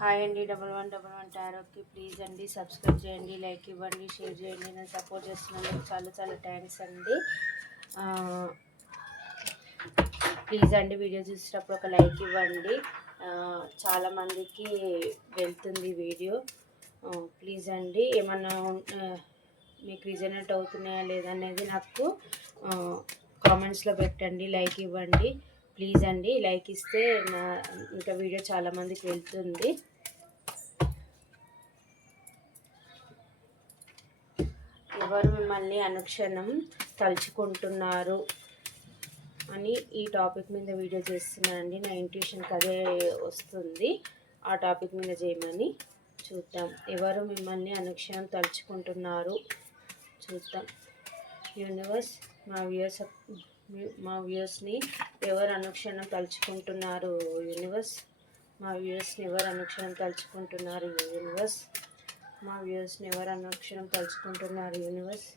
Hi అండి, 1111 టారోకి please అండి subscribe చేయండి, లైక్ ఇవ్వండి, షేర్ చేయండి. నేను సపోర్ట్ చేస్తున్నాను, చాలా చాలా థ్యాంక్స్ అండి. ప్లీజ్ అండి వీడియో చూసేటప్పుడు ఒక లైక్ ఇవ్వండి. చాలామందికి వెళ్తుంది వీడియో. ప్లీజ్ అండి, ఏమన్నా మీకు రిజనెంట్ అవుతున్నాయా లేదా అనేది నాకు కామెంట్స్లో పెట్టండి, లైక్ ఇవ్వండి. ప్లీజ్ అండి, లైక్ ఇస్తే నా ఇంకా వీడియో చాలామందికి వెళ్తుంది. ఎవరు మిమ్మల్ని అనుక్షణం తలుచుకుంటున్నారు అని ఈ టాపిక్ మీద వీడియో చేస్తున్నానండి. నా ఇంట్యూషన్కి అదే వస్తుంది, ఆ టాపిక్ మీద చేయమని. చూద్దాం ఎవరు మిమ్మల్ని అనుక్షణం తలుచుకుంటున్నారు. చూద్దాం. యూనివర్స్, మా వ్యూస్ని ఎవరు అనుక్షణం తలుచుకుంటున్నారు. యూనివర్స్, మా వ్యూస్ని ఎవరు అనుక్షణం తలుచుకుంటున్నారు. యూనివర్స్, మా వ్యూస్ని ఎవరు అనుక్షణం తలుచుకుంటున్నారు. యూనివర్స్,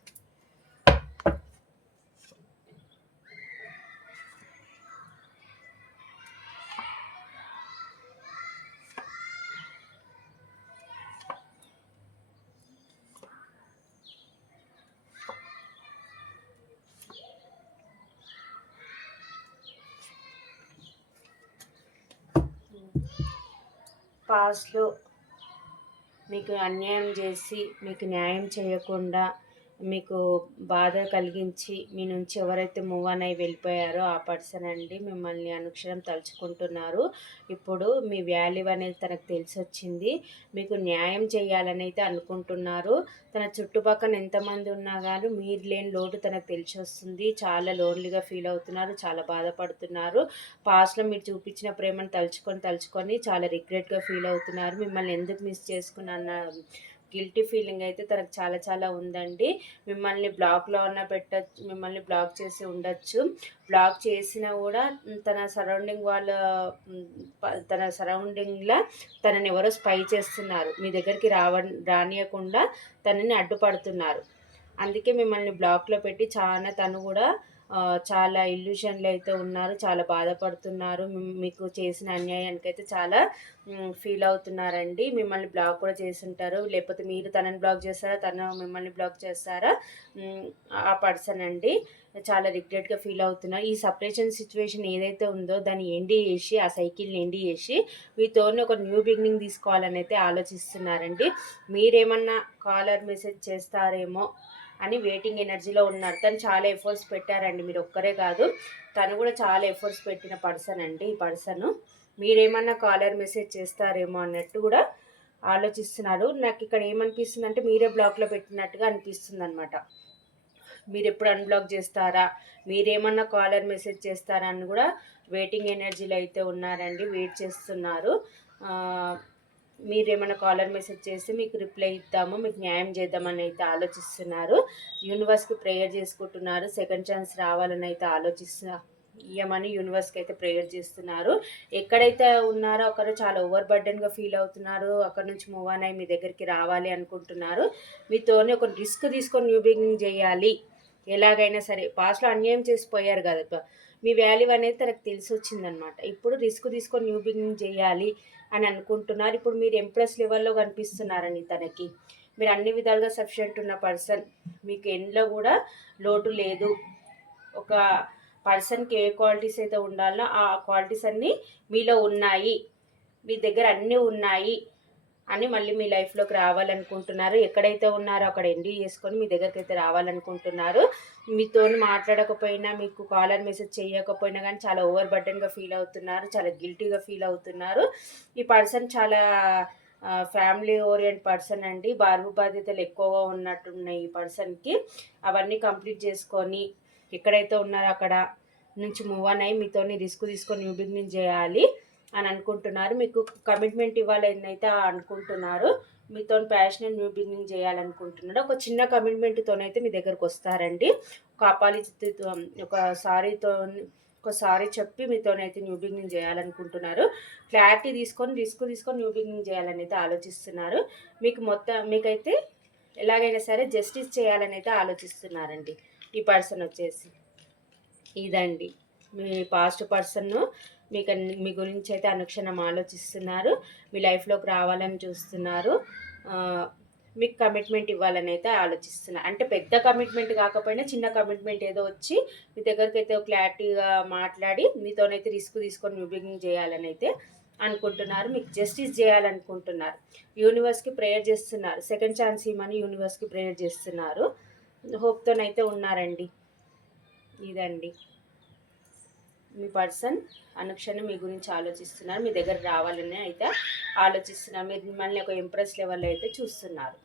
పాస్ట్లో మీకు అన్యాయం చేసి మీకు న్యాయం చేయకుండా మీకు బాధ కలిగించి మీ నుంచి ఎవరైతే మూవ్ ఆన్ అయి వెళ్ళిపోయారో ఆ పర్సన్ అండి మిమ్మల్ని అనుక్షణం తలుచుకుంటున్నారు. ఇప్పుడు మీ వాల్యూ అనేది తనకు తెలిసి వచ్చింది. మీకు న్యాయం చేయాలని అయితే అనుకుంటున్నారు. తన చుట్టుపక్కల ఎంతమంది ఉన్నా కానీ మీరు లేని లోటు తనకు తెలిసి వస్తుంది. చాలా లోన్లీగా ఫీల్ అవుతున్నారు, చాలా బాధపడుతున్నారు. పాస్ట్లో మీరు చూపించిన ప్రేమను తలుచుకొని చాలా రిగ్రెట్గా ఫీల్ అవుతున్నారు. మిమ్మల్ని ఎందుకు మిస్ చేసుకున్నా గిల్టీ ఫీలింగ్ అయితే తనకు చాలా చాలా ఉందండి. మిమ్మల్ని బ్లాక్లో ఉన్న పెట్టచ్చు, మిమ్మల్ని బ్లాక్ చేసి ఉండొచ్చు. బ్లాక్ చేసినా కూడా తన సరౌండింగ్లో తనని ఎవరో స్పై చేస్తున్నారు. మీ దగ్గరికి రానియకుండా తనని అడ్డుపడుతున్నారు. అందుకే మిమ్మల్ని బ్లాక్లో పెట్టి తను కూడా చాలా ఇల్యూషన్లు అయితే ఉన్నారు, చాలా బాధపడుతున్నారు. మీకు చేసిన అన్యాయానికి అయితే చాలా ఫీల్ అవుతున్నారండి. మిమ్మల్ని బ్లాక్ కూడా చేసి ఉంటారు, లేకపోతే మీరు తనని బ్లాక్ చేస్తారా, తను మిమ్మల్ని బ్లాక్ చేస్తారా. ఆ పర్సన్ అండి చాలా రిగ్రెట్గా ఫీల్ అవుతున్నారు. ఈ సపరేషన్ సిచ్యువేషన్ ఏదైతే ఉందో దాన్ని ఎండి చేసి, ఆ సైకిల్ని ఎండి చేసి మీతోనే ఒక న్యూ బిగినింగ్ తీసుకోవాలని అయితే ఆలోచిస్తున్నారండి. మీరేమన్నా కాలర్ మెసేజ్ చేస్తారేమో అని వెయిటింగ్ ఎనర్జీలో ఉన్నారు. తను చాలా ఎఫర్ట్స్ పెట్టారండి, మీరు ఒక్కరే కాదు, తను కూడా చాలా ఎఫర్ట్స్ పెట్టిన పర్సన్ అండి. ఈ పర్సన్ మీరేమన్నా కాలర్ మెసేజ్ చేస్తారేమో అన్నట్టు కూడా ఆలోచిస్తున్నారు. నాకు ఇక్కడ ఏమనిపిస్తుంది అంటే మీరే బ్లాక్లో పెట్టినట్టుగా అనిపిస్తుంది అనమాట. మీరు ఎప్పుడు అన్బ్లాక్ చేస్తారా, మీరేమన్నా కాలర్ మెసేజ్ చేస్తారా అని కూడా వెయిటింగ్ ఎనర్జీలో అయితే ఉన్నారండి, వెయిట్ చేస్తున్నారు. మీరేమైనా కాలర్ మెసేజ్ చేస్తే మీకు రిప్లై ఇద్దాము, మీకు న్యాయం చేద్దామని అయితే ఆలోచిస్తున్నారు. యూనివర్స్కి ప్రేయర్ చేసుకుంటున్నారు, సెకండ్ ఛాన్స్ రావాలని అయితే ఇయ్యమని యూనివర్స్కి అయితే ప్రేయర్ చేస్తున్నారు. ఎక్కడైతే ఉన్నారో అక్కడ చాలా ఓవర్ బర్డెన్గా ఫీల్ అవుతున్నారు. అక్కడ నుంచి మూవ్ ఆన్ అయ్యి మీ దగ్గరికి రావాలి అనుకుంటున్నారు. మీతోనే ఒక రిస్క్ తీసుకొని న్యూ బిగినింగ్ చేయాలి ఎలాగైనా సరే. పాస్ట్లో అన్యాయం చేసిపోయారు కదా, మీ వాల్యూ అనేది తనకు తెలిసి వచ్చిందనమాట. ఇప్పుడు రిస్క్ తీసుకొని న్యూ బిగినింగ్ చేయాలి అని అనుకుంటున్నారు. ఇప్పుడు మీరు ఎంప్రెస్ లెవెల్లో కనిపిస్తున్నారని తనకి. మీరు అన్ని విధాలుగా సఫిషియెంట్ ఉన్న పర్సన్, మీకు ఎండ్లో కూడా లోటు లేదు. ఒక పర్సన్కి ఏ క్వాలిటీస్ అయితే ఉండాలో ఆ క్వాలిటీస్ అన్నీ మీలో ఉన్నాయి, మీ దగ్గర అన్నీ ఉన్నాయి అని మళ్ళీ మీ లైఫ్లోకి రావాలనుకుంటున్నారు. ఎక్కడైతే ఉన్నారో అక్కడ ఎండీ చేసుకొని మీ దగ్గరికి అయితే రావాలనుకుంటున్నారు. మీతో మాట్లాడకపోయినా, మీకు కాలర్ మెసేజ్ చేయకపోయినా కానీ చాలా ఓవర్ బర్డెన్గా ఫీల్ అవుతున్నారు, చాలా గిల్టీగా ఫీల్ అవుతున్నారు. ఈ పర్సన్ చాలా ఫ్యామిలీ ఓరియంట్ పర్సన్ అండి. బాధ్యతలు ఎక్కువగా ఉన్నట్టున్నాయి ఈ పర్సన్కి. అవన్నీ కంప్లీట్ చేసుకొని ఎక్కడైతే ఉన్నారో అక్కడ నుంచి మూవ్ ఆన్ అయ్యి మీతోని రిస్క్ తీసుకొని న్యూ బిగినింగ్ చేయాలి అని అనుకుంటున్నారు. మీకు కమిట్మెంట్ ఇవ్వాలని అయితే అనుకుంటున్నారు. మీతో ప్యాషనెట్ న్యూ బిగినింగ్ చేయాలనుకుంటున్నారు. ఒక చిన్న కమిట్మెంట్తోనైతే మీ దగ్గరకు వస్తారండి. ఒక అపాలజీతో, ఒకసారి చెప్పి మీతోనైతే న్యూ బిగినింగ్ చేయాలనుకుంటున్నారు. క్లారిటీ తీసుకొని రిస్క్ తీసుకొని న్యూ బిగినింగ్ చేయాలని అయితే ఆలోచిస్తున్నారు. మీకైతే ఎలాగైనా సరే జస్టిస్ చేయాలని అయితే ఆలోచిస్తున్నారండి ఈ పర్సన్ వచ్చేసి. ఇదండి మీ పాస్ట్ పర్సన్ మీ గురించి అయితే అనుక్షణం ఆలోచిస్తున్నారు. మీ లైఫ్లోకి రావాలని చూస్తున్నారు. మీకు కమిట్మెంట్ ఇవ్వాలని అయితే ఆలోచిస్తున్నారు. అంటే పెద్ద కమిట్మెంట్ కాకపోయినా చిన్న కమిట్మెంట్ ఏదో వచ్చి మీ దగ్గరికి అయితే క్లారిటీగా మాట్లాడి మీతోనైతే రిస్క్ తీసుకొని న్యూ బిగినింగ్ చేయాలని అయితే అనుకుంటున్నారు. మీకు జస్టిస్ చేయాలనుకుంటున్నారు. యూనివర్స్కి ప్రేయర్ చేస్తున్నారు. సెకండ్ ఛాన్స్ ఇవ్వమని యూనివర్స్కి ప్రేయర్ చేస్తున్నారు. హోప్తోనైతే ఉన్నారండి. ఇదండి మీ పర్సన్ అనుక్షణం మీ గురించి ఆలోచిస్తున్నారు. మీ దగ్గర రావాలని అయితే ఆలోచిస్తున్నారు. మీరు మిమ్మల్ని ఒక ఇంప్రెస్ లెవెల్లో అయితే చూస్తున్నారు.